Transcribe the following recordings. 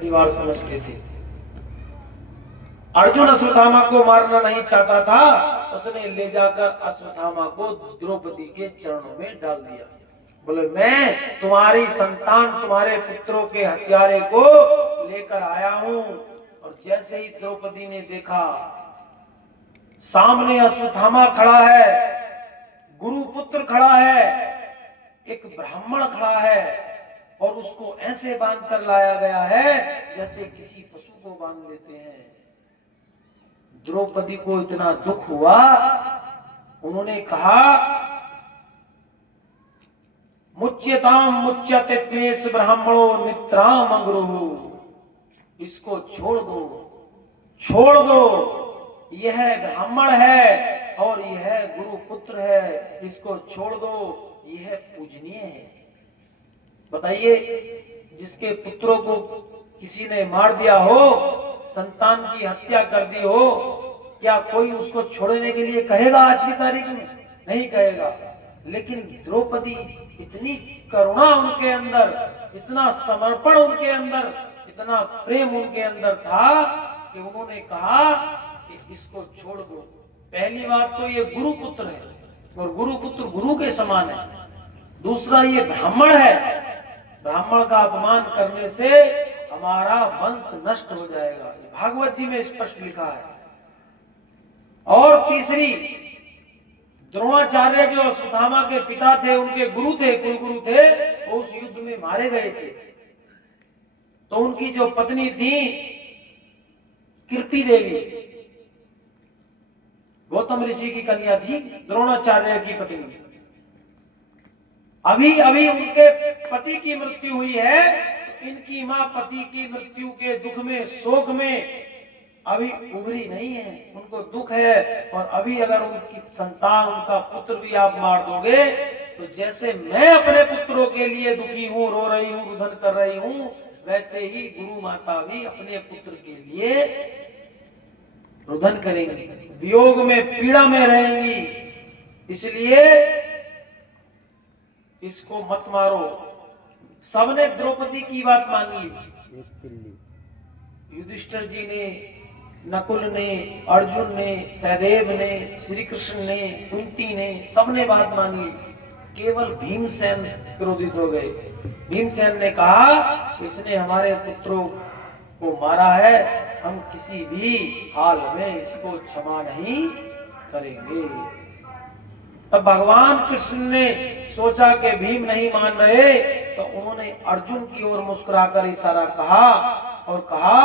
परिवार समझते थे। अर्जुन अश्वत्थामा को मारना नहीं चाहता था, उसने ले जाकर अश्वत्थामा को द्रौपदी के चरणों में डाल दिया। बोले मैं तुम्हारी संतान, तुम्हारे पुत्रों के हत्यारे को लेकर आया हूं। और जैसे ही द्रौपदी ने देखा सामने अश्वत्थामा खड़ा है, गुरुपुत्र खड़ा है, एक ब्राह्मण खड़ा है और उसको ऐसे बांध कर लाया गया है जैसे किसी पशु को बांध लेते हैं। द्रौपदी को इतना दुख हुआ, उन्होंने कहा मुच्यताम मुच्यते त्वेष ब्राह्मणो नित्राम अग्रुहु, इसको छोड़ दो, छोड़ दो, यह ब्राह्मण है और यह गुरुपुत्र है, इसको छोड़ दो, यह पूजनीय है। बताइए, जिसके पुत्रों को किसी ने मार दिया हो, संतान की हत्या कर दी हो, क्या कोई उसको छोड़ने के लिए कहेगा? आज की तारीख में नहीं कहेगा। लेकिन द्रौपदी, इतनी करुणा उनके अंदर, इतना समर्पण उनके अंदर, इतना प्रेम उनके अंदर था कि उन्होंने कहा कि इसको छोड़ दो। पहली बात तो ये गुरुपुत्र है और गुरुपुत्र गुरु के समान है। दूसरा, ये ब्राह्मण है, ब्राह्मण का अपमान करने से हमारा वंश नष्ट हो जाएगा, भागवत जी में स्पष्ट लिखा है। और तीसरी, द्रोणाचार्य जो अश्वत्थामा के पिता थे, उनके गुरु थे, कुलगुरु थे, वो उस युद्ध में मारे गए थे। तो उनकी जो पत्नी थी कृपी देवी, गौतम ऋषि की कन्या थी, द्रोणाचार्य की पत्नी, अभी अभी उनके पति की मृत्यु हुई है। तो इनकी मां पति की मृत्यु के दुख में, शोक में अभी उभरी नहीं है, उनको दुख है। और अभी अगर उनकी संतान, उनका पुत्र भी आप मार दोगे तो जैसे मैं अपने पुत्रों के लिए दुखी हूं, रो रही हूं, रुदन कर रही हूं, वैसे ही गुरु माता भी अपने पुत्र के लिए रुदन करेंगी, वियोग में, पीड़ा में रहेंगी। इसलिए इसको मत मारो। सबने द्रौपदी की बात मान ली। युधिष्ठिर जी ने, नकुल ने, अर्जुन ने, सहदेव ने, श्री कृष्ण ने, कुंती ने, सबने बात मान ली। केवल भीमसेन क्रोधित हो गए। भीमसेन ने कहा इसने हमारे पुत्रों को मारा है, हम किसी भी हाल में इसको क्षमा नहीं करेंगे। तब भगवान कृष्ण ने सोचा कि भीम नहीं मान रहे, तो उन्होंने अर्जुन की ओर मुस्कुराकर इशारा कहा और कहा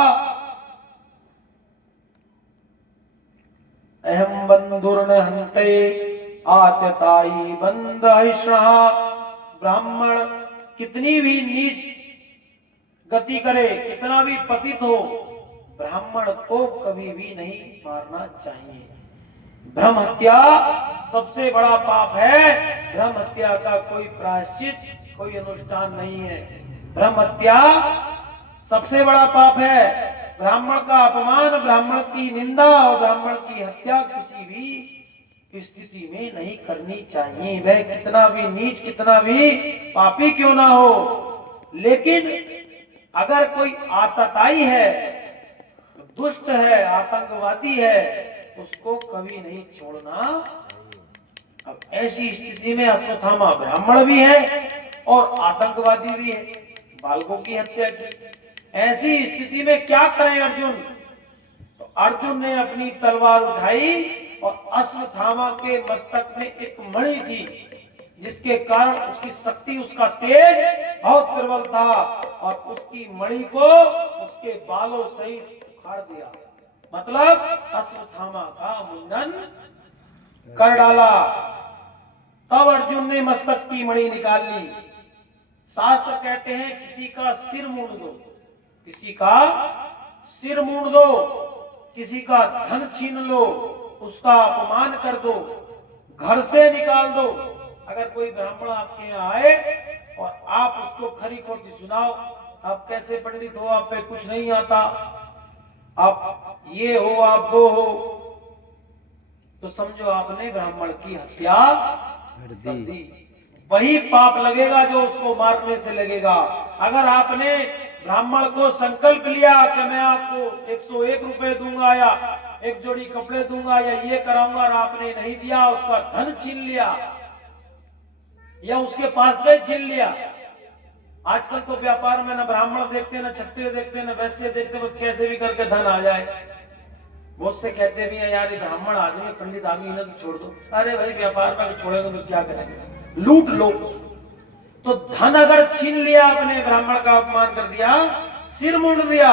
अहम बंधुर्न हन्ते आत्यताई बंधहिष्णः। ब्राह्मण कितनी भी नीच गति करे, कितना भी पतित हो, ब्राह्मण को कभी भी नहीं मारना चाहिए। ब्रह्म हत्या सबसे बड़ा पाप है। ब्रह्म हत्या का कोई प्रायश्चित, कोई अनुष्ठान नहीं है। ब्रह्म हत्या सबसे बड़ा पाप है। ब्राह्मण का अपमान, ब्राह्मण की निंदा और ब्राह्मण की हत्या किसी भी स्थिति में नहीं करनी चाहिए। वह कितना भी नीच, कितना भी पापी क्यों ना हो। लेकिन अगर कोई आतताई है, दुष्ट है, आतंकवादी है, उसको कभी नहीं छोड़ना। अब ऐसी स्थिति में अश्वत्थामा ब्राह्मण भी है और आतंकवादी भी है, बालकों की हत्या की। ऐसी स्थिति में क्या करें अर्जुन? तो अर्जुन ने अपनी तलवार उठाई और अश्वत्थामा के मस्तक में एक मणि थी, जिसके कारण उसकी शक्ति, उसका तेज बहुत प्रबल था, और उसकी मणि को उसके बालों सहित उखाड़ दिया। मतलब अश्वत्थामा का मुंडन कर डाला। तब अर्जुन ने मस्तक की मणि निकाल ली। शास्त्र कहते हैं किसी का सिर मूंड दो, किसी का सिर मूंड दो, किसी का धन छीन लो, उसका अपमान कर दो, घर से निकाल दो। अगर कोई ब्राह्मण आपके यहाँ आए और आप उसको खरी खोटी सुनाओ, आप कैसे पंडित हो, आप पे कुछ नहीं आता, आप ये हो, आप वो हो, तो समझो आपने ब्राह्मण की हत्या कर दी। वही पाप लगेगा जो उसको मारने से लगेगा। अगर आपने ब्राह्मण को संकल्प लिया कि मैं आपको 101 रुपए दूंगा या एक जोड़ी कपड़े दूंगा या ये कराऊंगा, और आपने नहीं दिया, उसका धन छीन लिया या उसके पास से छीन लिया। आजकल तो व्यापार में ना ब्राह्मण देखते, ना क्षत्रिय देखते, ना वैश्य देखते, बस कैसे भी करके धन आ जाए। बहुत से कहते भी हैं यार ये ब्राह्मण आदमी पंडित आदमी इन्हें तो छोड़ दो। अरे भाई व्यापार में छोड़ेंगे तो क्या करेंगे, लूट लो। तो धन अगर छीन लिया, अपने ब्राह्मण का अपमान कर दिया, सिर मुंड दिया,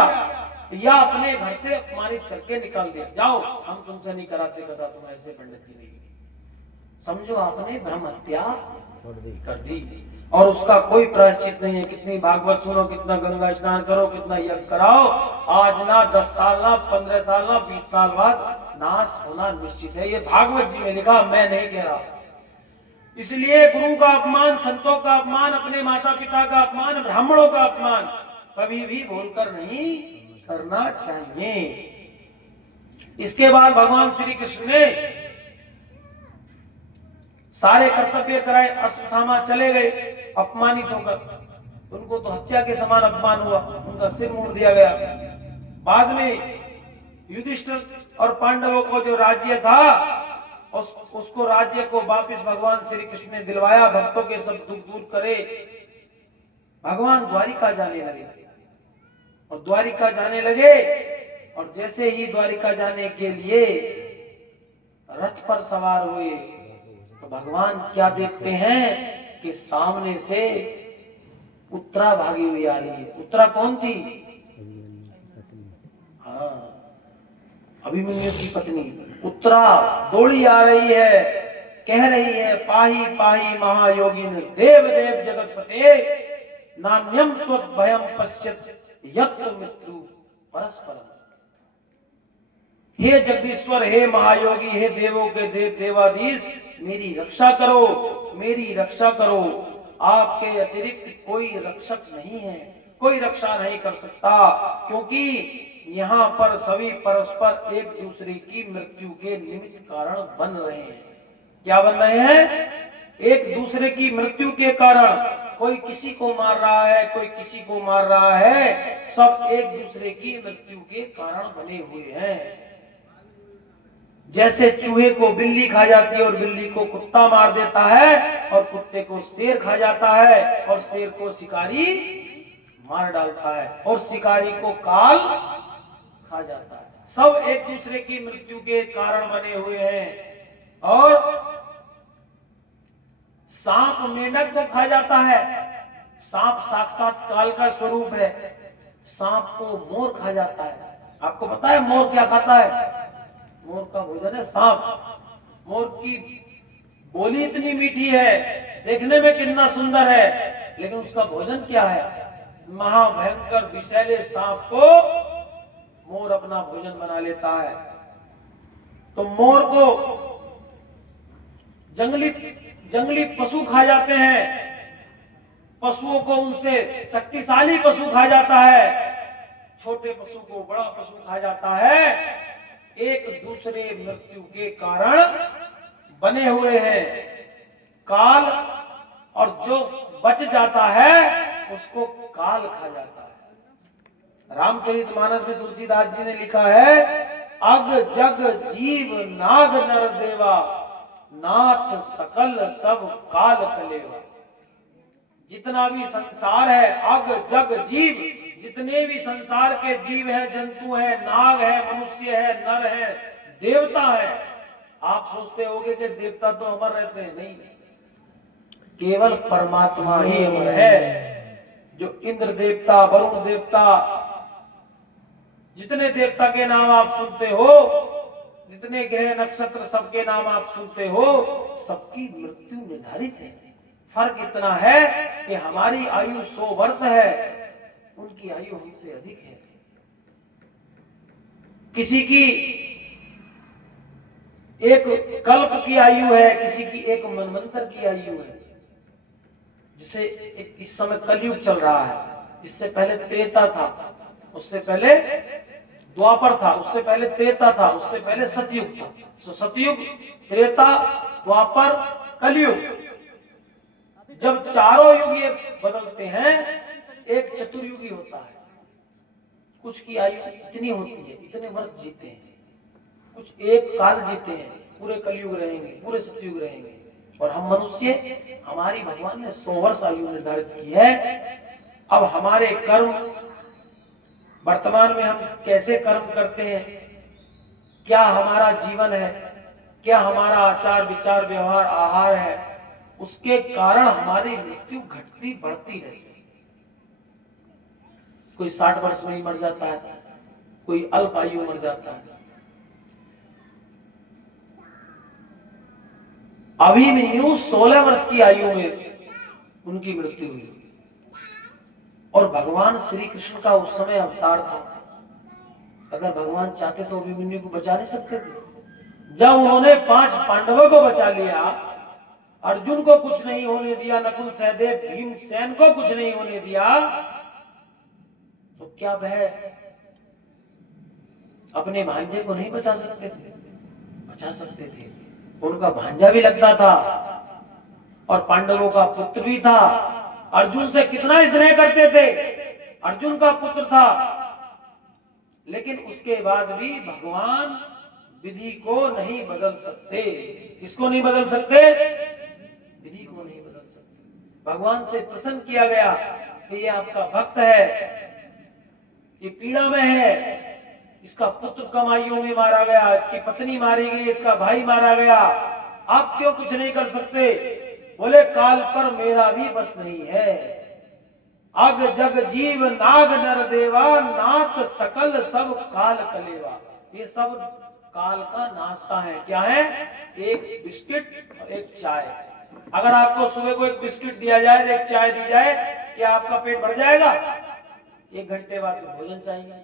या अपने घर से अपमानित करके निकाल दिया, जाओ हम तुमसे नहीं कराते कथा, तुम ऐसे पंडित जी नहीं, समझो आपने ब्रह्म हत्या कर दी और उसका कोई प्रायश्चित नहीं है। कितनी भागवत सुनो, कितना गंगा स्नान करो, कितना यज्ञ कराओ, आज ना 10 साल ना 15 साल ना 20 साल बाद नाश होना निश्चित है। ये भागवत जी में लिखा, मैं नहीं कह रहा। इसलिए गुरु का अपमान, संतों का अपमान, अपने माता पिता का अपमान, ब्राह्मणों का अपमान कभी भी भूलकर नहीं करना चाहिए। इसके बाद भगवान श्री कृष्ण ने सारे कर्तव्य कराए, अश्वत्थामा चले गए अपमानित होकर, उनको तो हत्या के समान अपमान हुआ, उनका सिर मोड़ दिया गया। बाद में युधिष्ठिर और पांडवों को जो राज्य था उसको राज्य को वापिस भगवान श्री कृष्ण ने दिलवाया, भक्तों के सब दुख दूर करे। भगवान द्वारिका जाने लगे और द्वारिका जाने लगे, और जैसे ही द्वारिका जाने के लिए रथ पर सवार हुए तो भगवान क्या देखते हैं कि सामने से उत्तरा भागी हुई आ रही है। उत्तरा कौन थी? हाँ, अभिमन्यु की पत्नी उत्तरा दौड़ी आ रही है, कह रही है, पाही पाही महायोगिन देव देव जगतपते नान्यम त्वद्भयम पश्यत यत्र मित्रु परस्परम। हे जगदीश्वर, हे महायोगी, हे देवों के देव देवाधीश, मेरी रक्षा करो, मेरी रक्षा करो। आपके अतिरिक्त कोई रक्षक नहीं है, कोई रक्षा नहीं कर सकता, क्योंकि यहाँ पर सभी परस्पर एक दूसरे की मृत्यु के निमित्त कारण बन रहे हैं। क्या बन रहे हैं? एक दूसरे की मृत्यु के कारण। कोई किसी को मार रहा है, कोई किसी को मार रहा है, सब एक दूसरे की मृत्यु के कारण बने हुए हैं। जैसे चूहे को बिल्ली खा जाती है और बिल्ली को कुत्ता मार देता है, और कुत्ते को शेर खा जाता है, और शेर को शिकारी मार डालता है, और शिकारी को काल खा जाता है। सब एक दूसरे की मृत्यु के कारण बने हुए हैं। और सांप मेंढक को खा जाता है, सांप साक्षात काल का स्वरूप है। सांप को मोर खा जाता है। आपको पता है मोर क्या खाता है? मोर का भोजन है सांप। मोर की बोली इतनी मीठी है, देखने में कितना सुंदर है, लेकिन उसका भोजन क्या है? महाभयंकर विषैले सांप को मोर अपना भोजन बना लेता है। तो मोर को जंगली पशु खा जाते हैं, पशुओं को उनसे शक्तिशाली पशु खा जाता है, छोटे पशु को बड़ा पशु खा जाता है। एक दूसरे मृत्यु के कारण बने हुए हैं काल, और जो बच जाता है उसको काल खा जाता है। रामचरितमानस में तुलसीदास जी ने लिखा है, अग जग जीव नाग नर देवा, नाथ सकल सब काल कलेवा। जितना भी संसार है, अग जग जीव, जितने भी संसार के जीव हैं, जंतु हैं, नाग है, मनुष्य है, नर है, देवता है। आप सोचते होंगे कि देवता तो अमर रहते हैं, नहीं, केवल परमात्मा ही अमर है। जो इंद्र देवता, वरुण देवता, जितने देवता के नाम आप सुनते हो, जितने ग्रह नक्षत्र सबके नाम आप सुनते हो, सबकी मृत्यु निर्धारित है। फर्क इतना है कि हमारी आयु 100 वर्ष है, उनकी आयु हमसे अधिक है। किसी की एक कल्प की आयु है, किसी की एक मनवंतर की आयु है। जिसे इस समय कलयुग चल रहा है, इससे पहले त्रेता था, उससे पहले द्वापर था, उससे पहले त्रेता था, उससे पहले सतयुग था। सतयुग, त्रेता, द्वापर, कलयुग। जब चारों युग ये बदलते हैं, एक चतुर्युगी होता है। कुछ की आयु इतनी होती है, इतने वर्ष जीते हैं, कुछ एक काल जीते हैं, पूरे कलयुग रहेंगे, पूरे सतयुग रहेंगे। और हम मनुष्य, हमारी भगवान ने 100 वर्ष आयु निर्धारित की है। अब हमारे कर्म, वर्तमान में हम कैसे कर्म करते हैं, क्या हमारा जीवन है, क्या हमारा आचार विचार व्यवहार आहार है, उसके कारण हमारी मृत्यु घटती बढ़ती रहती है। कोई 60 वर्ष में ही मर जाता है, कोई अल्प आयु मर जाता है। अभिमन्यु 16 वर्ष की आयु में उनकी मृत्यु हुई। और भगवान श्री कृष्ण का उस समय अवतार था। अगर भगवान चाहते तो अभिमन्यु को बचा नहीं सकते थे। जब उन्होंने 5 पांडवों को बचा लिया, अर्जुन को कुछ नहीं होने दिया, नकुल सहदेव भीमसेन को कुछ नहीं होने दिया, तो क्या वह अपने भांजे को नहीं बचा सकते थे? बचा सकते थे। उनका भांजा भी लगता था और पांडवों का पुत्र भी था। अर्जुन से कितना स्नेह करते थे, अर्जुन का पुत्र था, लेकिन उसके बाद भी भगवान विधि को नहीं बदल सकते। किसको नहीं बदल सकते? विधि को नहीं बदल सकते। भगवान से प्रसन्न किया गया कि ये आपका भक्त है, ये पीड़ा में है, इसका पुत्र कम आयु में मारा गया, इसकी पत्नी मारी गई, इसका भाई मारा गया, आप क्यों कुछ नहीं कर सकते? बोले काल पर मेरा भी बस नहीं है। अग जग जीव नाग नर देवा, नाथ सकल सब काल कलेवा। ये सब काल का नाश्ता है। क्या है? एक बिस्किट और एक चाय। अगर आपको सुबह को एक बिस्किट दिया जाए, एक चाय दी जाए, क्या आपका पेट भर जाएगा? 1 घंटे बाद भोजन चाहिए।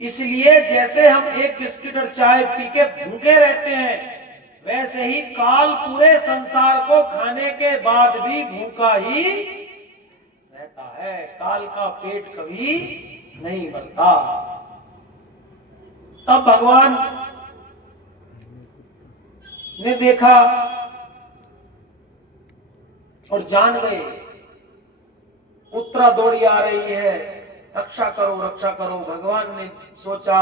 इसलिए जैसे हम एक बिस्किट और चाय पी के भूखे रहते हैं, वैसे ही काल पूरे संसार को खाने के बाद भी भूखा ही रहता है। काल का पेट कभी नहीं भरता। तब भगवान ने देखा और जान गए, उत्तरा दौड़ी आ रही है, रक्षा करो रक्षा करो। भगवान ने सोचा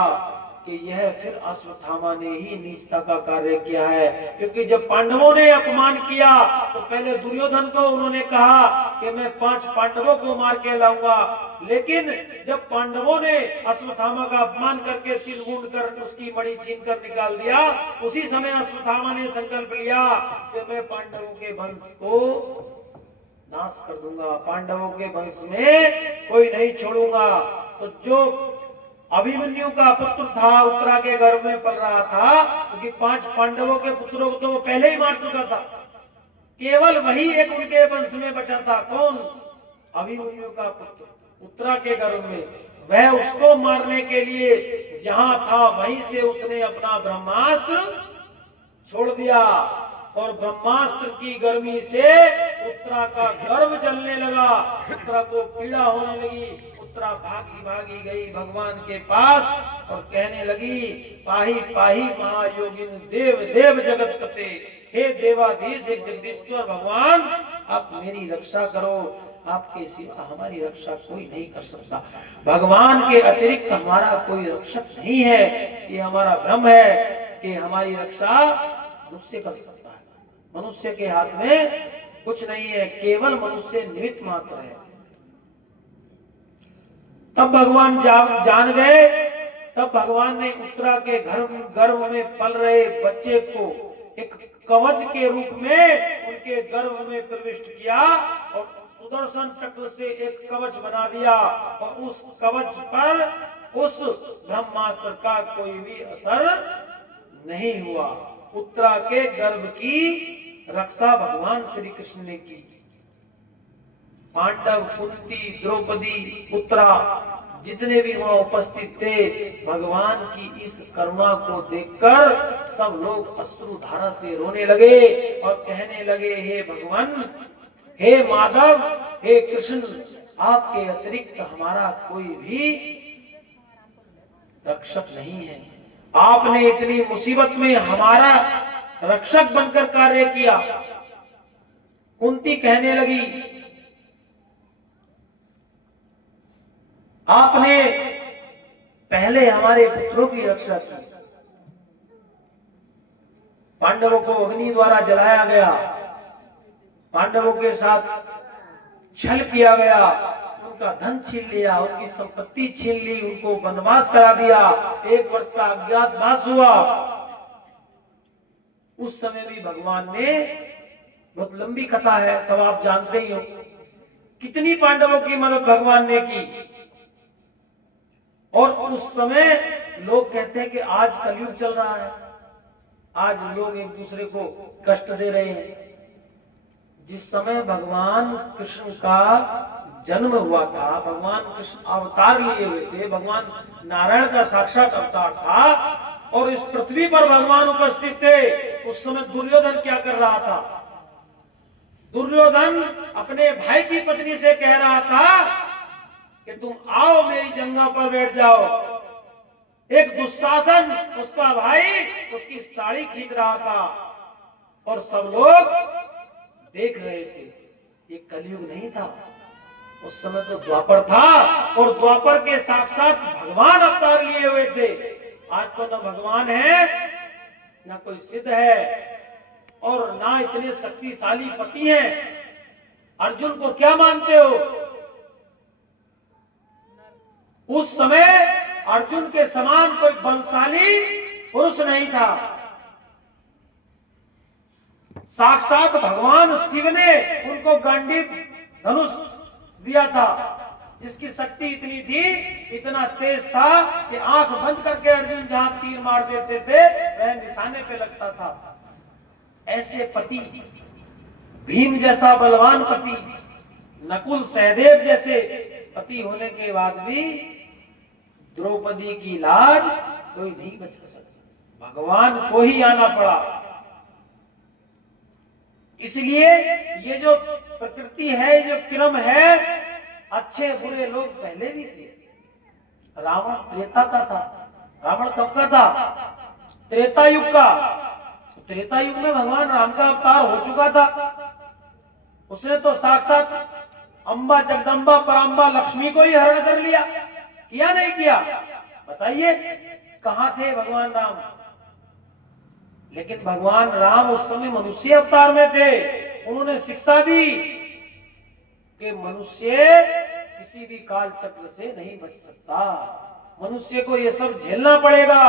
कि यह फिर अश्वत्थामा ने ही नीचता का कार्य किया है, क्योंकि जब पांडवों ने अपमान किया तो पहले दुर्योधन को उन्होंने कहा कि मैं 5 पांडवों को मार के लाऊंगा, लेकिन जब पांडवों ने अश्वत्थामा का अपमान करके सिर मूंड कर उसकी मणि छीन कर निकाल दिया, उसी समय अश्वत्थामा ने संकल्प लिया कि मैं पांडवों के वंश को नाश कर दूंगा, पांडवों के वंश में कोई नहीं छोड़ूंगा। तो जो अभिमन्यु का पुत्र था, उत्तरा के गर्भ में पल रहा था, क्योंकि 5 पांडवों के पुत्रों को तो वो पहले ही मार चुका था, केवल वही एक उनके वंश में बचा था। कौन? अभिमन्यु का पुत्र उत्तरा के गर्भ में। वह उसको मारने के लिए जहां था वहीं से उसने अपना ब्रह्मास्त्र छोड़ दिया, और ब्रह्मास्त्र की गर्मी से उत्तरा का गर्भ जलने लगा, उत्तरा को पीड़ा होने लगी। उत्तरा भागी भागी गई भगवान के पास और कहने लगी, पाही पाही महायोगिन देव देव जगतपते, हे देवाधीश, हे जगदीश्वर भगवान, आप मेरी रक्षा करो, आपके सिवा हमारी रक्षा कोई नहीं कर सकता। भगवान के अतिरिक्त हमारा कोई रक्षक नहीं है। ये हमारा भ्रम है कि हमारी रक्षा मनुष्य कर सकता है। मनुष्य के हाथ में कुछ नहीं है, केवल मनुष्य निमित्त मात्र है। तब भगवान जान गए। तब भगवान ने उत्तरा के गर्भ में पल रहे बच्चे को एक कवच के रूप में उनके गर्भ में प्रविष्ट किया और सुदर्शन चक्र से एक कवच बना दिया, और उस कवच पर उस ब्रह्मास्त्र का कोई भी असर नहीं हुआ। उत्तरा के गर्भ की रक्षा भगवान श्री कृष्ण ने की। पांडव, कुंती, द्रौपदी, उत्तरा, जितने भी वहां उपस्थित थे, भगवान की इस करुणा को देखकर सब लोग अश्रुधारा से रोने लगे और कहने लगे, हे भगवान, हे माधव, हे कृष्ण, आपके अतिरिक्त हमारा कोई भी रक्षक नहीं है। आपने इतनी मुसीबत में हमारा रक्षक बनकर कार्य किया। कुंती कहने लगी, आपने पहले हमारे पुत्रों की रक्षा की। पांडवों को अग्नि द्वारा जलाया गया, पांडवों के साथ छल किया गया, उनका धन छीन लिया, उनकी संपत्ति छीन ली, उनको वनवास करा दिया, 1 वर्ष का अज्ञातवास हुआ। उस समय भी भगवान ने, बहुत लंबी कथा है, सब आप जानते ही हो, कितनी पांडवों की मदद भगवान ने की। और उस समय लोग कहते हैं कि आज कलयुग चल रहा है, आज लोग एक दूसरे को कष्ट दे रहे हैं। जिस समय भगवान कृष्ण का जन्म हुआ था, भगवान कृष्ण अवतार लिए हुए थे, भगवान नारायण का साक्षात अवतार था और इस पृथ्वी पर भगवान उपस्थित थे, उस समय दुर्योधन क्या कर रहा था? दुर्योधन अपने भाई की पत्नी से कह रहा था कि तुम आओ मेरी जंगा पर बैठ जाओ। एक दुशासन, उसका भाई, उसकी साड़ी खींच रहा था और सब लोग देख रहे थे। ये कलयुग नहीं था, उस समय तो द्वापर था और द्वापर के साक्षात भगवान अवतार लिए हुए थे। आज तो न भगवान है, न कोई सिद्ध है और ना इतने शक्तिशाली पति हैं। अर्जुन को क्या मानते हो? उस समय अर्जुन के समान कोई बलशाली पुरुष नहीं था। साक्षात भगवान शिव ने उनको गांडीव धनुष दिया था, जिसकी शक्ति इतनी थी, इतना तेज था कि आंख बंद करके अर्जुन जहां तीर मार देते थे वह निशाने पे लगता था। ऐसे पति, भीम जैसा बलवान पति, नकुल सहदेव जैसे पति होने के बाद भी द्रौपदी की लाज कोई नहीं बचा सकता, भगवान को ही आना पड़ा। इसलिए ये जो प्रकृति है, ये जो क्रम है, अच्छे बुरे लोग पहले भी थे। रावण त्रेता का था। रावण कब का था? त्रेता युग का। त्रेता युग में भगवान राम का अवतार हो चुका था। उसने तो साक्षात अम्बा जगदम्बा पराम्बा लक्ष्मी को ही हरण कर लिया। किया नहीं किया? बताइए, कहां थे भगवान राम? लेकिन भगवान राम उस समय मनुष्य अवतार में थे। उन्होंने शिक्षा दी कि मनुष्य किसी भी काल चक्र से नहीं बच सकता, मनुष्य को ये सब झेलना पड़ेगा।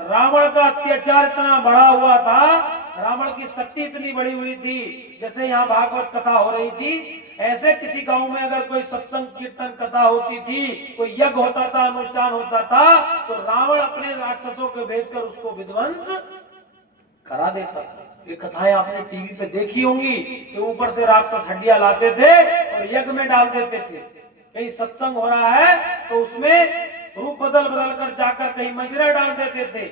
रावण का अत्याचार इतना बढ़ा हुआ था, रावण की शक्ति इतनी बड़ी हुई थी, जैसे यहाँ भागवत कथा हो रही थी, ऐसे किसी गांव में अगर कोई सत्संग कीर्तन कथा होती थी, कोई यज्ञ होता था, अनुष्ठान होता था, तो रावण अपने राक्षसों को भेजकर उसको विध्वंस करा देता था। ये कथाएं आपने टीवी पे देखी होंगी कि ऊपर से राक्षस हड्डियां लाते थे और यज्ञ में डाल देते थे। कहीं सत्संग हो रहा है तो उसमें रूप बदल बदल कर जाकर कहीं मदिरा डाल देते थे।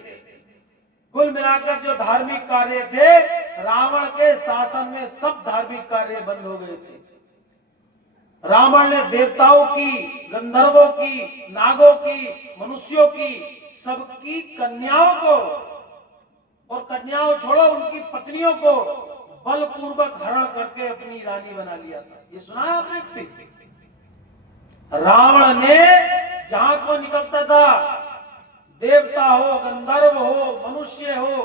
कुल मिलाकर जो धार्मिक कार्य थे, रावण के शासन में सब धार्मिक कार्य बंद हो गए थे। रावण ने देवताओं की, गंधर्वों की, नागों की, मनुष्यों की, सबकी कन्याओं को, और कन्याओं छोड़ो, उनकी पत्नियों को बलपूर्वक हरण करके अपनी रानी बना लिया था। ये सुना है आपने? रावण ने जहां को निकलता था, देवता हो, गंधर्व हो, मनुष्य हो,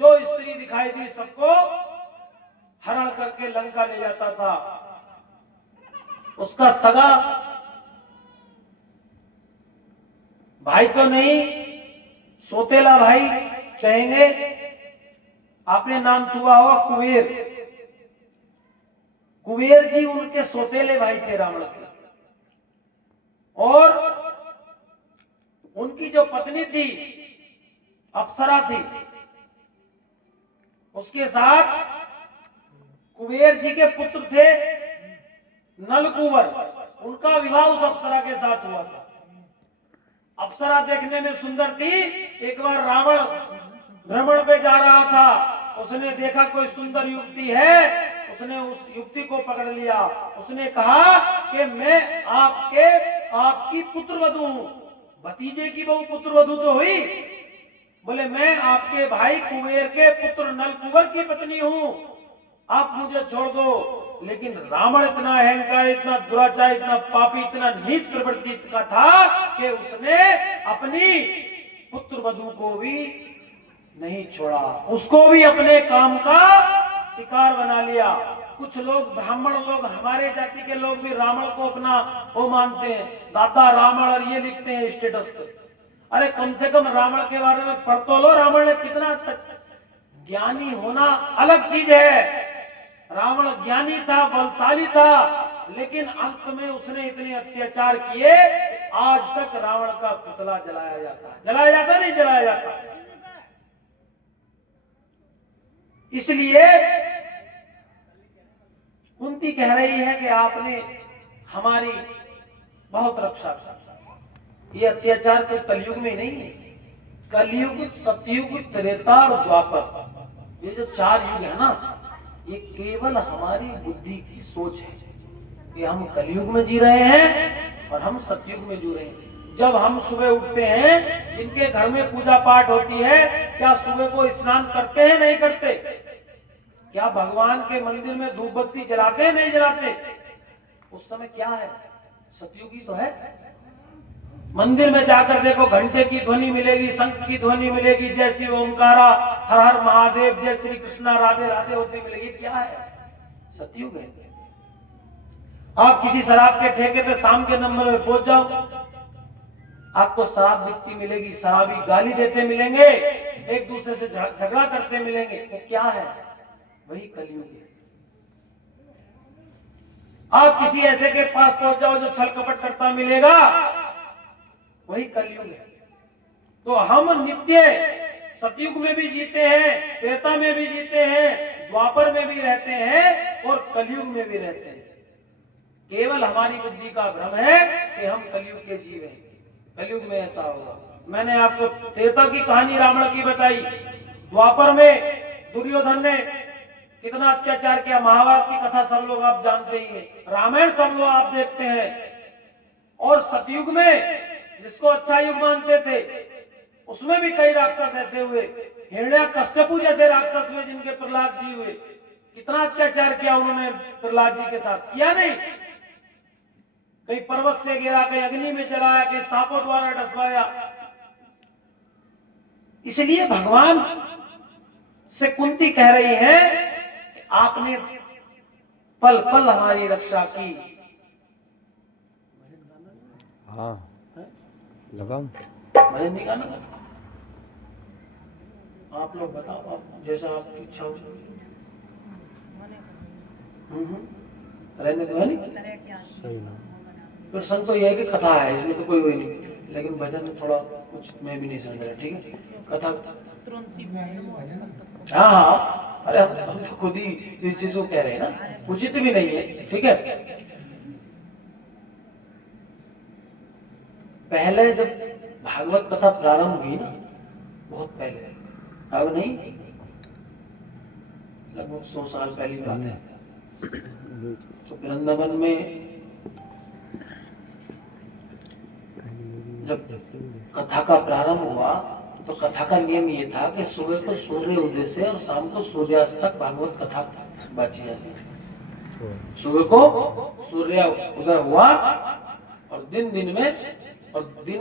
जो स्त्री दिखाई दी सबको हरण करके लंका ले जाता था। उसका सगा भाई तो नहीं, सोतेला भाई कहेंगे, आपने नाम सुना होगा कुबेर। कुबेर जी उनके सोतेले भाई थे रावण के। और उनकी जो पत्नी थी, अप्सरा थी, उसके साथ कुबेर जी के पुत्र थे नलकुबर, उनका विवाह उस अप्सरा के साथ हुआ था। अप्सरा देखने में सुंदर थी। एक बार रावण भ्रमण पे जा रहा था, उसने देखा कोई सुंदर युवती है, उसने उस युवती को पकड़ लिया। उसने कहा कि मैं आपकी पुत्रवधू हूं। भतीजे की बहू पुत्रवधू तो हुई। बोले मैं आपके भाई कुबेर के पुत्र नलकुबर की पत्नी हूं, आप मुझे छोड़ दो। लेकिन रावण इतना अहंकार, इतना दुराचार, इतना पापी, इतना नीच प्रवृत्ति का था कि उसने अपनी पुत्र वधू को भी नहीं छोड़ा, उसको भी अपने काम का शिकार बना लिया। कुछ लोग, ब्राह्मण लोग, हमारे जाति के लोग भी रावण को अपना वो मानते हैं, दादा रावण, और ये लिखते हैं स्टेटस पे। अरे कम से कम रावण के बारे में पढ़ तो लो, रावण ने कितना तक ज्ञानी होना अलग चीज है। रावण ज्ञानी था, बलशाली था, लेकिन अंत में उसने इतने अत्याचार किए, आज तक रावण का पुतला जलाया जाता, जलाया जाता नहीं जलाया जाता। इसलिए कुंती कह रही है कि आपने हमारी बहुत रक्षा की। ये अत्याचार कोई कलयुग में नहीं है, कलयुग, सतयुग, त्रेता और द्वापर, ये जो 4 युग है ना, ये केवल हमारी बुद्धि की सोच है कि हम कलयुग में जी रहे हैं और हम सतयुग में जी रहे हैं। जब हम सुबह उठते हैं, जिनके घर में पूजा पाठ होती है, क्या सुबह को स्नान करते हैं नहीं करते? क्या भगवान के मंदिर में धूप बत्ती जलाते हैं नहीं जलाते? उस समय क्या है, सतयुगी तो है। मंदिर में जाकर देखो, घंटे की ध्वनि मिलेगी, शंख की ध्वनि मिलेगी, जय श्री ओमकारा, हर हर महादेव, जय श्री कृष्णा, राधे राधे होती मिलेगी। क्या है? सतयुग है। आप किसी शराब के ठेके पे शाम के नंबर में पहुंच जाओ, आपको शराब बिकती मिलेगी, शराबी गाली देते मिलेंगे, एक दूसरे से झगड़ा करते मिलेंगे। वो क्या है? वही कलयुग है। आप किसी ऐसे के पास पहुंच जाओ जो छल कपट करता मिलेगा, वही कलयुग है। तो हम नित्य सतयुग में भी जीते हैं, त्रेता में भी जीते हैं, द्वापर में भी रहते हैं और कलयुग में भी रहते हैं। केवल हमारी बुद्धि का भ्रम है कि हम कलयुग के जीव हैं, कलयुग में ऐसा होगा। मैंने आपको त्रेता की कहानी रावण की बताई, द्वापर में दुर्योधन ने कितना अत्याचार किया, महाभारत की कथा सब लोग आप जानते ही हैं, रामायण सब लोग आप देखते हैं। और सतयुग में जिसको अच्छा युग मानते थे, उसमें भी कई राक्षस ऐसे हुए, हिरण्याकश्यपु जैसे राक्षस हुए जिनके प्रहलाद जी हुए। कितना अत्याचार किया उन्होंने प्रहलाद जी के साथ, किया नहीं? कहीं पर्वत से गिरा, कहीं अग्नि में जलाया, कहीं सांपों द्वारा डसवाया। इसलिए भगवान से कुंती कह रही है कि आपने पल पल हमारी रक्षा की। हाँ लगाओ, भजन नहीं गाना? आप लोग बताओ, आप जैसा आपकी इच्छा हो। रहने दो, है नहीं? सही ना। प्रसंग तो यह है कि कथा है, इसमें तो कोई वही नहीं, लेकिन भजन में थोड़ा कुछ मैं भी नहीं समझ रहा। ठीक है, कथा। हाँ हाँ, अरे हम तो खुद ही इस चीज को कह रहे हैं ना, उचित भी नहीं है। ठीक है, पहले जब भागवत कथा प्रारंभ हुई ना, बहुत पहले, अब नहीं, लगभग 100 साल पहली बात है, तो वृंदावन में जब कथा का प्रारंभ हुआ, तो कथा का नियम ये था कि सुबह को सूर्य उदय से और शाम को सूर्यास्त तक भागवत कथा बाची जाती है। सुबह को सूर्य उदय हुआ और दिन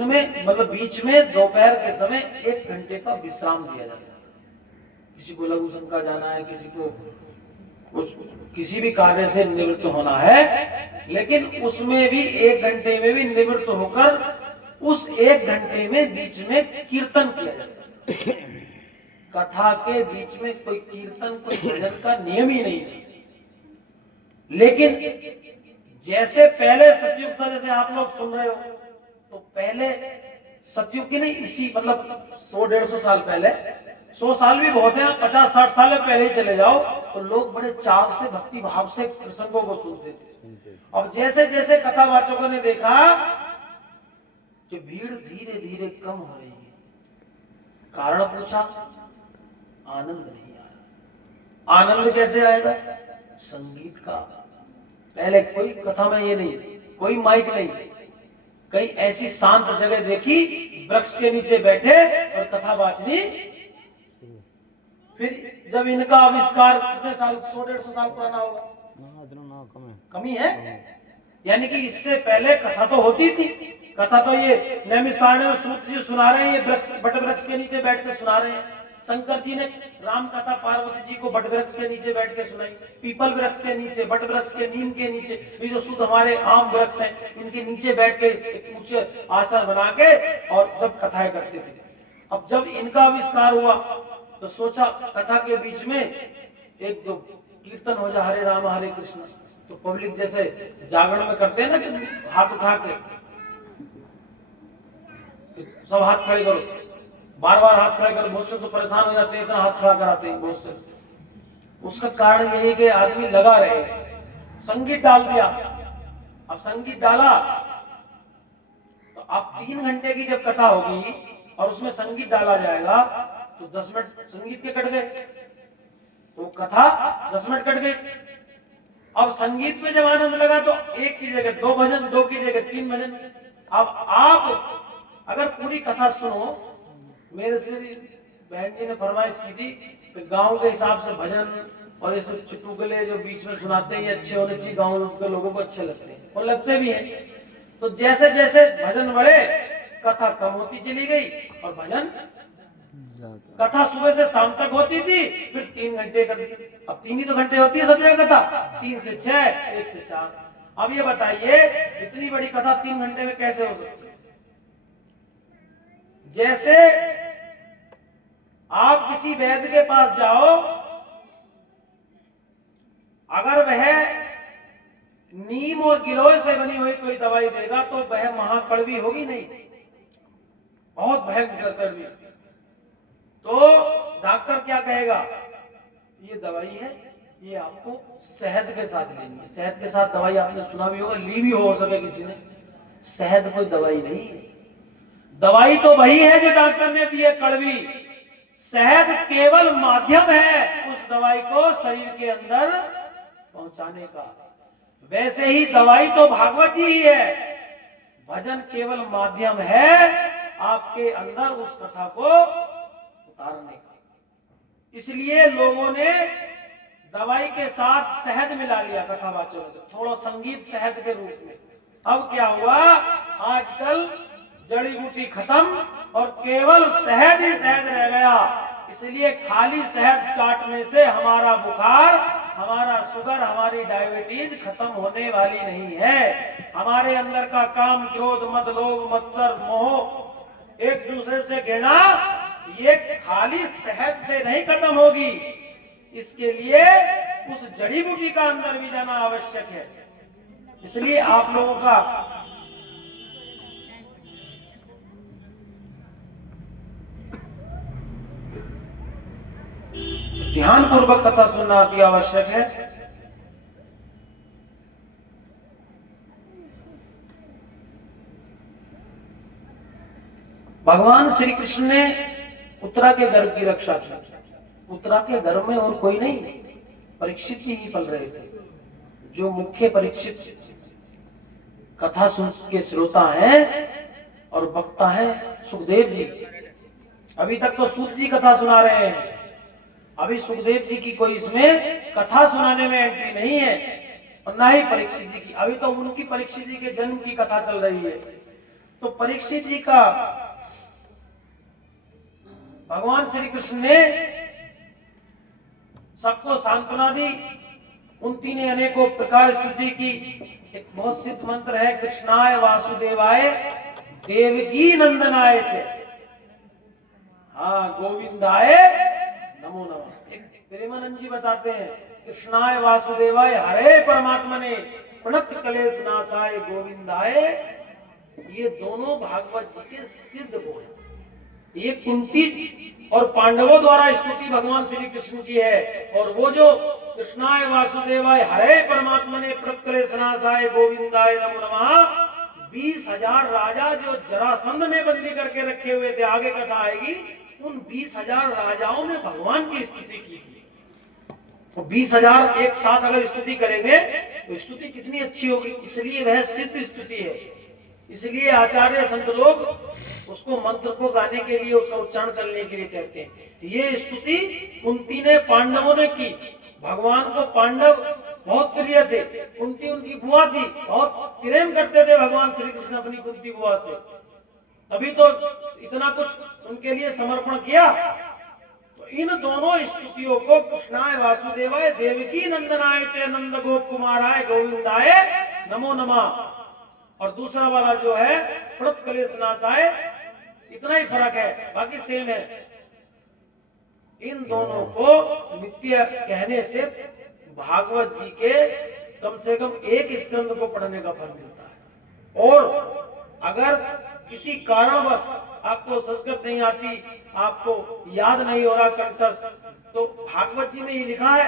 में मतलब बीच में दोपहर के समय 1 घंटे का विश्राम दिया जाता है। किसी को लघु शंका जाना है, किसी को कुछ किसी भी कार्य से निवृत्त होना है, लेकिन उसमें भी 1 घंटे में भी निवृत्त होकर उस 1 घंटे में बीच में कीर्तन किया जाता है। कथा के बीच में कोई कीर्तन, कोई भजन का नियम ही नहीं है। लेकिन जैसे पहले सतयुग था, जैसे आप लोग सुन रहे हो, तो पहले सतयुग की नहीं, इसी मतलब 100-150 साल पहले, 100 साल भी बहुत है, 50-60 साल पहले ही चले जाओ, तो लोग बड़े चाव से, भक्ति भाव से प्रसंगों को सुनते थे। अब जैसे जैसे कथावाचकों ने देखा कि भीड़ धीरे धीरे कम हो रही है, कारण पूछा, आनंद नहीं आ रहा। आनंद कैसे आएगा? संगीत का। पहले कोई कथा में ये नहीं, कोई माइक नहीं, कहीं ऐसी शांत जगह देखी, वृक्ष के नीचे बैठे और कथा वाचनी। फिर जब इनका आविष्कार कितने साल, 100-150 साल पुराना होगा, कमी है। यानी कि इससे पहले कथा तो होती थी। कथा तो ये नैमिषारण्य में सूत जी सुना रहे हैं, ये वृक्ष बट वृक्ष के नीचे बैठ के सुना रहे हैं। शंकर जी ने राम कथा पार्वती जी को बट वृक्ष के नीचे बैठ के सुनाई, पीपल वृक्ष के नीचे, बट वृक्ष के नीम के नीचे, ये जो शुद्ध हमारे आम वृक्ष हैं इनके नीचे बैठ के एक ऊंचे आसन बना के और जब कथाएं करते थे। अब जब इनका आविष्कार हुआ तो सोचा कथा के बीच में एक दो कीर्तन हो जाए, हरे राम हरे कृष्ण। तो पब्लिक जैसे जागरण में करते हैं ना कि हाथ उठा के सब हाथ खड़े करो, बार बार हाथ खड़े करो, बहुत से तो परेशान हो जाते हैं, इतना हाथ खड़ा कराते हैं बहुत से। उसका कारण यही है कि आदमी लगा रहे, संगीत डाल दिया। अब संगीत डाला तो अब 3 घंटे की जब कथा होगी और उसमें संगीत डाला जाएगा तो 10 मिनट संगीत के कट गए, तो कथा 10 मिनट कट गई। अब संगीत में जब आनंद लगा तो 1 की जगह 2 भजन, 2 की जगह 3 भजन। अब आप अगर पूरी कथा सुनो, मेरे से बहन जी ने फरमाइश की थी कि गांव के हिसाब से भजन और ये सब चुटकुले जो बीच में सुनाते हैं अच्छे होने चाहिए, गांव के लोगों को अच्छे लगते हैं और लगते भी हैं। तो जैसे जैसे भजन बढ़े कथा कम होती चली गई और भजन, कथा सुबह से शाम तक होती थी, फिर 3 घंटे कर दी। अब 3 ही तो घंटे होती है सब जगह कथा, 3 से 6, 1 से 4। अब ये बताइए इतनी बड़ी कथा 3 घंटे में कैसे हो सकती है? जैसे आप किसी वैद्य के पास जाओ, अगर वह नीम और गिलोय से बनी हुई कोई दवाई देगा तो वह महाकड़वी होगी नहीं, बहुत भयंकर कड़वी। तो डॉक्टर क्या कहेगा, ये दवाई है, ये आपको शहद के साथ लेनी है। शहद के साथ दवाई आपने सुना भी होगा, ली भी हो सके किसी ने। शहद कोई दवाई नहीं है, दवाई तो वही है जो डॉक्टर ने दी है कड़वी। शहद केवल माध्यम है उस दवाई को शरीर के अंदर पहुंचाने का। वैसे ही दवाई तो भागवत जी ही है, भजन केवल माध्यम है आपके अंदर उस कथा को उतारने का। इसलिए लोगों ने दवाई के साथ शहद मिला लिया कथावाचकों ने, थोड़ा संगीत शहद के रूप में। अब क्या हुआ, आजकल जड़ी बूटी खत्म और केवल शहद ही शहद रह गया। इसलिए खाली शहद चाटने से हमारा बुखार, हमारा शुगर, हमारी डायबिटीज खत्म होने वाली नहीं है। हमारे अंदर का काम, क्रोध, मद, लोभ, मत्सर, मोह, एक दूसरे से घृणा, ये खाली शहद से नहीं खत्म होगी। इसके लिए उस जड़ी बूटी का अंदर भी जाना आवश्यक है। इसलिए आप लोगों का ध्यान पूर्वक कथा सुनना अति आवश्यक है। भगवान श्री कृष्ण ने उत्तरा के गर्भ की रक्षा की। उत्तरा के गर्भ में और कोई नहीं, परीक्षित जी ही पल रहे थे। जो मुख्य परीक्षित कथा सुन के श्रोता हैं और वक्ता हैं सुखदेव जी। अभी तक तो सूत जी कथा सुना रहे हैं, अभी सुखदेव जी की कोई इसमें कथा सुनाने में एंट्री नहीं है और ना ही परीक्षित जी की। अभी तो उनकी परीक्षित जी के जन्म की कथा चल रही है। तो परीक्षित जी का भगवान श्री कृष्ण ने सबको सांत्वना दी, कुंती ने अनेकों प्रकार स्तुति की। एक बहुत सिद्ध मंत्र है, कृष्णाय वासुदेवाय देवकी नंदनाय च, हाँ गोविंदाय नमो नमः। प्रेमानंद जी बताते हैं, कृष्णाय वासुदेवाय हरे परमात्मने प्रणत क्लेश नाशाय गोविंदाय, ये दोनों भागवत जी के सिद्ध गुण हैं। ये कुंती और पांडवों द्वारा स्तुति भगवान श्री कृष्ण की है। और वो जो कृष्णाय वासुदेवाय हरे परमात्मने प्रणत क्लेश नाशाय गोविंदाय नमो नमः, 20,000 राजा जो जरासंध ने बंदी करके रखे हुए थे, आगे कथा आएगी, उन 20,000 राजाओं ने भगवान की स्तुति की थी। तो 20,000 एक साथ अगर स्तुति करेंगे तो स्तुति कितनी अच्छी होगी। इसलिए वह सिद्ध स्तुति है। इसलिए आचार्य संत लोग उसको मंत्र को गाने के लिए, उसका उच्चारण करने के लिए कहते हैं। ये स्तुति कुंती ने पांडवों ने की। भगवान को पांडव बहुत प्रिय थे। कुंती उनकी बुआ थी, बहुत प्रेम करते थे भगवान श्री कृष्ण अपनी कुंती बुआ से, तभी तो इतना कुछ उनके लिए समर्पण किया। तो इन दोनों स्तुतियों को कृष्णाय वासुदेवाय देवकी नंदनाय च नंद गोप कुमाराय गोविंदाय नमो नमः, और दूसरा वाला जो है प्रणत कलेश नाशाय, इतना ही फर्क है, बाकी सेम है। इन दोनों को नित्य कहने से भागवत जी के कम से कम एक स्कंद को पढ़ने का फल मिलता है। और अगर किसी कारणवश आपको संस्कृत नहीं आती, आपको याद नहीं हो रहा कंठस्थ, तो भागवत जी में ही लिखा है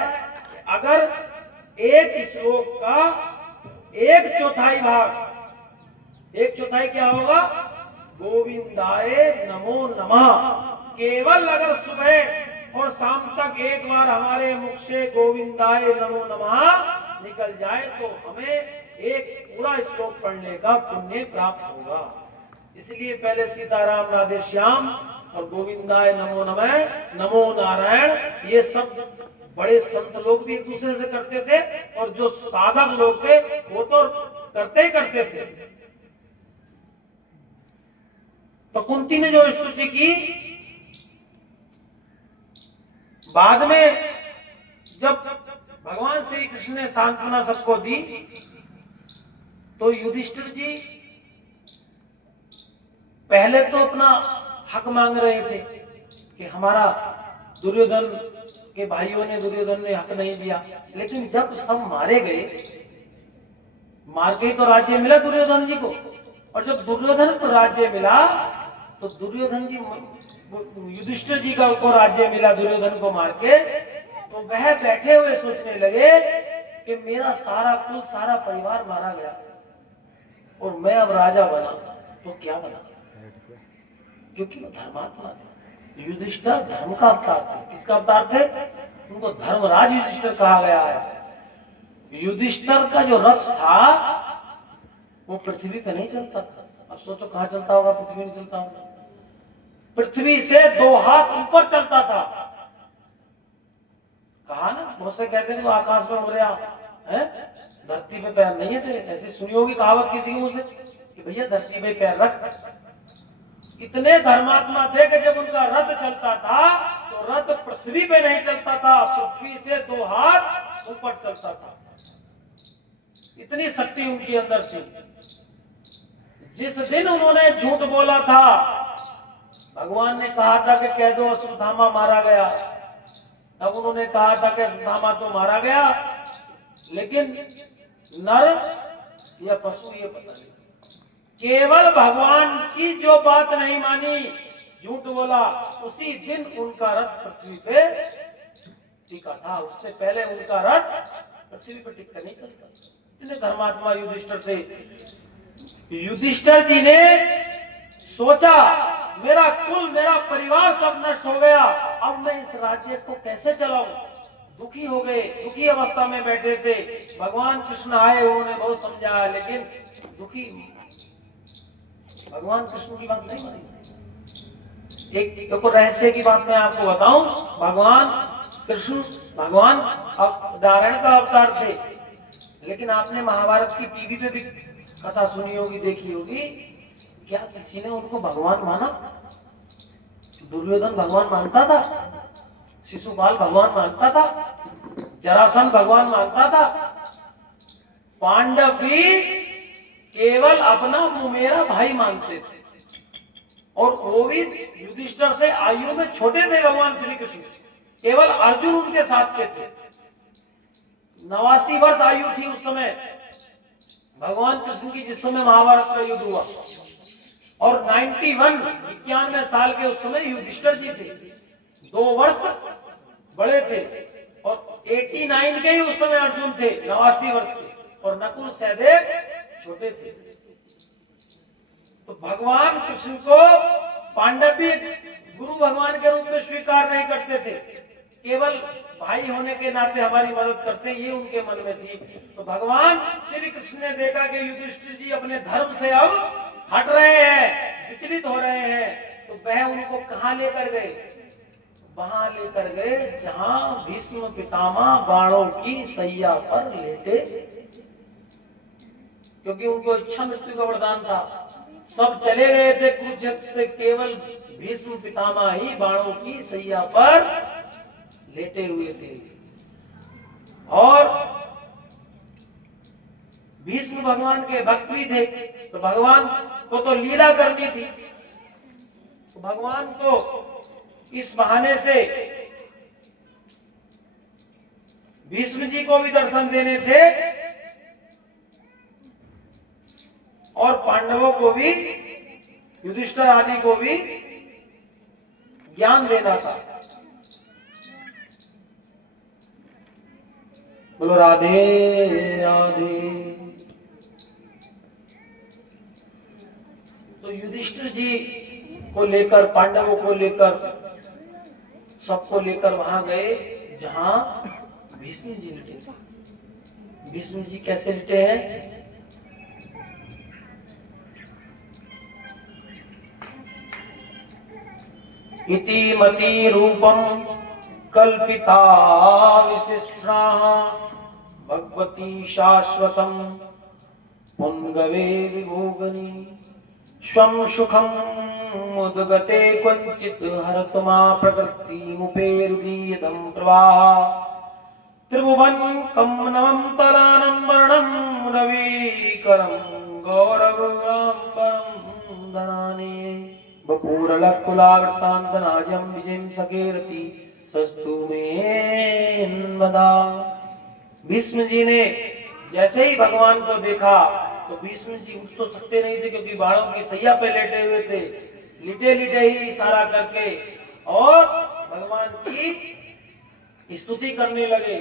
अगर एक श्लोक का 1/4 भाग, 1/4 क्या होगा, गोविंदाय नमो नमः, केवल अगर सुबह और शाम तक एक बार हमारे मुख से गोविंदाय नमो नमः निकल जाए तो हमें एक पूरा श्लोक पढ़ने का पुण्य प्राप्त होगा। इसलिए पहले सीताराम राधे श्याम और गोविंदाय नमो नमः, नमो नारायण, ये सब बड़े संत लोग भी एक दूसरे से करते थे, और जो साधक लोग थे वो तो करते ही करते थे। तो कुंती ने जो स्तुति की, बाद में जब भगवान श्री कृष्ण ने सांत्वना सबको दी, तो युधिष्ठिर जी पहले तो अपना हक मांग रहे थे कि हमारा दुर्योधन के भाइयों ने, दुर्योधन ने हक नहीं दिया, लेकिन जब सब मारे गए, मार के तो राज्य मिला दुर्योधन जी को, और जब दुर्योधन को राज्य मिला तो दुर्योधन जी, युधिष्ठिर जी को राज्य मिला दुर्योधन को मार के, तो वह बैठे हुए सोचने लगे कि मेरा सारा कुल, सारा परिवार मारा गया और मैं अब राजा बना तो क्या बना, क्योंकि वो धर्मात्मा थे। युधिष्ठिर धर्म का अवतार थे। किसका अवतार थे? उनको धर्मराज युधिष्ठिर कहा गया है। युधिष्ठिर का जो रथ था वो पृथ्वी पे नहीं चलता था। अब सोचो कहां चलता होगा, पृथ्वी नहीं चलता होगा, पृथ्वी से 2 हाथ ऊपर चलता था। कहा ना, बहुत से कहते हैं तो आकाश में उड़ रहा है, धरती पे पैर नहीं थे। ऐसी सुनी होगी कहावत किसी के मुंह से कि भैया धरती पे पैर रख। इतने धर्मात्मा थे कि जब उनका रथ चलता था तो रथ पृथ्वी पे नहीं चलता था, पृथ्वी से 2 हाथ ऊपर चलता था। इतनी शक्ति उनके अंदर थी। जिस दिन उन्होंने झूठ बोला था, भगवान ने कहा था कि कह दो अश्वत्थामा मारा गया, तब उन्होंने कहा था कि अश्वत्थामा तो मारा गया, लेकिन नर या पशु ये पता नहीं। केवल भगवान की जो बात नहीं मानी, झूठ बोला, उसी दिन उनका रथ पृथ्वी पे टिका था। उससे पहले उनका रथ पृथ्वी पे टिका नहीं चलता। इतने धर्मात्मा युधिष्ठिर थे। युधिष्ठिर जी ने सोचा मेरा कुल, मेरा परिवार सब नष्ट हो गया, अब मैं इस राज्य को कैसे चलाऊं। दुखी हो गए, दुखी अवस्था में बैठे थे। भगवान कृष्ण आए, उन्होंने बहुत समझाया, लेकिन दुखी, भगवान कृष्ण की बात नहीं मानी। एक रहस्य की बात मैं आपको बताऊं, भगवान कृष्ण, भगवान नारायण का अवतार थे, लेकिन आपने महाभारत की टीवी पे भी कथा सुनी होगी, देखी होगी। क्या किसी ने उनको भगवान माना? दुर्योधन भगवान मानता था, शिशुपाल भगवान मानता था, जरासंध भगवान मानता था, पांडव भी केवल अपना मुमेरा भाई मानते थे, और वो भी युधिष्ठिर से आयु में छोटे थे भगवान श्री कृष्ण। केवल अर्जुन उनके साथ के थे। 89 वर्ष आयु थी उस समय भगवान कृष्ण की, जिस समय महाभारत का युद्ध हुआ, और 91 साल के उस समय युधिष्ठिर जी थे। 2 वर्ष बड़े थे, और 89 के ही उस समय अर्जुन थे, 89 वर्ष के, और नकुल सहदेव छोटे थे। तो भगवान कृष्ण को पांडव भी गुरु भगवान के रूप में स्वीकार नहीं करते थे, केवल भाई होने के नाते हमारी मदद करते, ये उनके मन में थी। तो भगवान श्री कृष्ण ने देखा कि युधिष्ठिर जी अपने धर्म से अब हट रहे हैं, विचलित हो रहे हैं, तो वह उनको कहां लेकर गए? वहां लेकर गए जहां भीष्म पितामह बाणों की सैया पर लेटे, क्योंकि उनको इच्छा मृत्यु का वरदान था। सब चले गए थे कुरुक्षेत्र से, केवल भीष्म पितामह ही बाणों की सैया पर लेटे हुए थे। और भीष्म भगवान के भक्त भी थे, तो भगवान को तो लीला करनी थी, तो भगवान को इस बहाने से भीष्म जी को भी दर्शन देने थे और पांडवों को भी, युधिष्ठिर आदि को भी ज्ञान देना था। बोलो राधे राधे। तो युधिष्ठिर जी को लेकर, पांडवों को लेकर, सबको लेकर वहां गए जहां भीष्म जी लेटे थे। भीष्म जी कैसे लेटे हैं? इति मति रूपम कल्पिता विशिष्टा भगवती शाश्वतम पुंगवे विभोगनी स्वं सुखम मुदगते क्वचित हरतमा प्रकृति मुपेरुदीयतम प्रवाह त्रिभुवन कमनवम तलानम वर्णम रविकरम गौरवांबरम धनाने बपूरलकुलावृतांतनाजं विजयं सकेरति सस्तु मेन्मदा। भीष्म जी ने जैसे ही भगवान को देखा तो भीष्म जी उठ तो सकते नहीं थे, क्योंकि बाणों की सैया पे लेटे हुए थे। लिटे लिटे ही इशारा करके और भगवान की स्तुति करने लगे।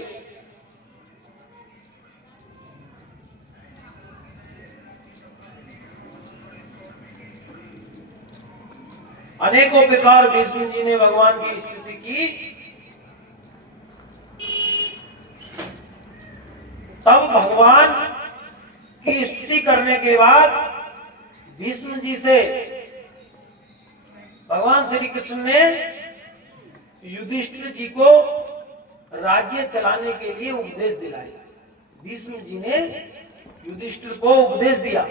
अनेकों प्रकार भीष्म जी ने भगवान की स्तुति की। तब भगवान की स्तुति करने के बाद भीष्म जी से भगवान श्री कृष्ण ने युधिष्ठिर जी को राज्य चलाने के लिए उपदेश दिलाया। भीष्म जी ने युधिष्ठिर को उपदेश दिया,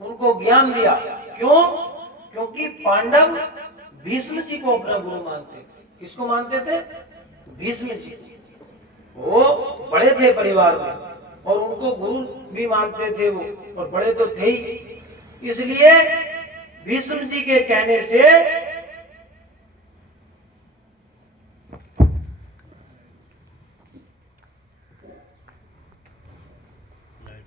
उनको ज्ञान दिया। क्यों? क्योंकि पांडव भीष्म जी को अपना गुरु मानते थे। किसको मानते थे? भीष्म जी। वो बड़े थे परिवार में और उनको गुरु भी मानते थे वो, और बड़े तो थे ही। इसलिए भीष्म जी के कहने से